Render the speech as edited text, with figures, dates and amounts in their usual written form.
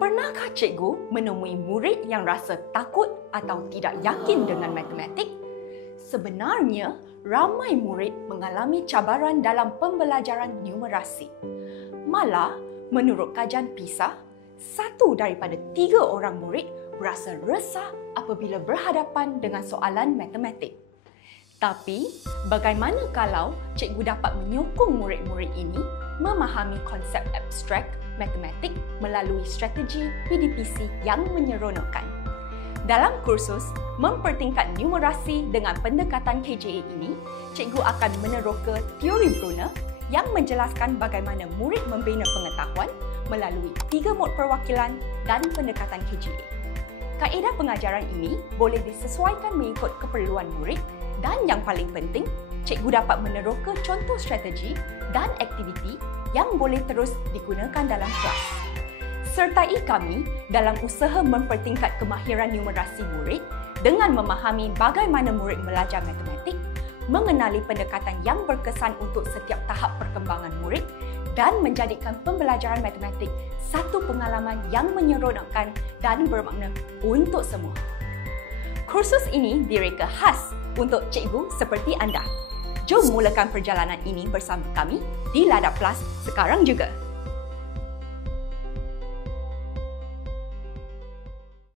Pernahkah cikgu menemui murid yang rasa takut atau tidak yakin dengan matematik? Sebenarnya, ramai murid mengalami cabaran dalam pembelajaran numerasi. Malah, menurut kajian PISA, 1 daripada 3 orang murid berasa resah apabila berhadapan dengan soalan matematik. Tapi, bagaimana kalau cikgu dapat menyokong murid-murid ini memahami konsep abstrak matematik melalui strategi PDPC yang menyeronokkan? Dalam kursus Mempertingkat Numerasi dengan Pendekatan KJA ini, cikgu akan meneroka teori Brunner yang menjelaskan bagaimana murid membina pengetahuan melalui 3 mod perwakilan dan pendekatan KJA. Kaedah pengajaran ini boleh disesuaikan mengikut keperluan murid dan yang paling penting, cikgu dapat meneroka contoh strategi dan aktiviti yang boleh terus digunakan dalam kelas. Sertai kami dalam usaha mempertingkat kemahiran numerasi murid dengan memahami bagaimana murid belajar matematik, mengenali pendekatan yang berkesan untuk setiap tahap perkembangan murid dan menjadikan pembelajaran matematik satu pengalaman yang menyeronokkan dan bermakna untuk semua. Kursus ini direka khas untuk cikgu seperti anda. Jom mulakan perjalanan ini bersama kami di Ladap Plus sekarang juga.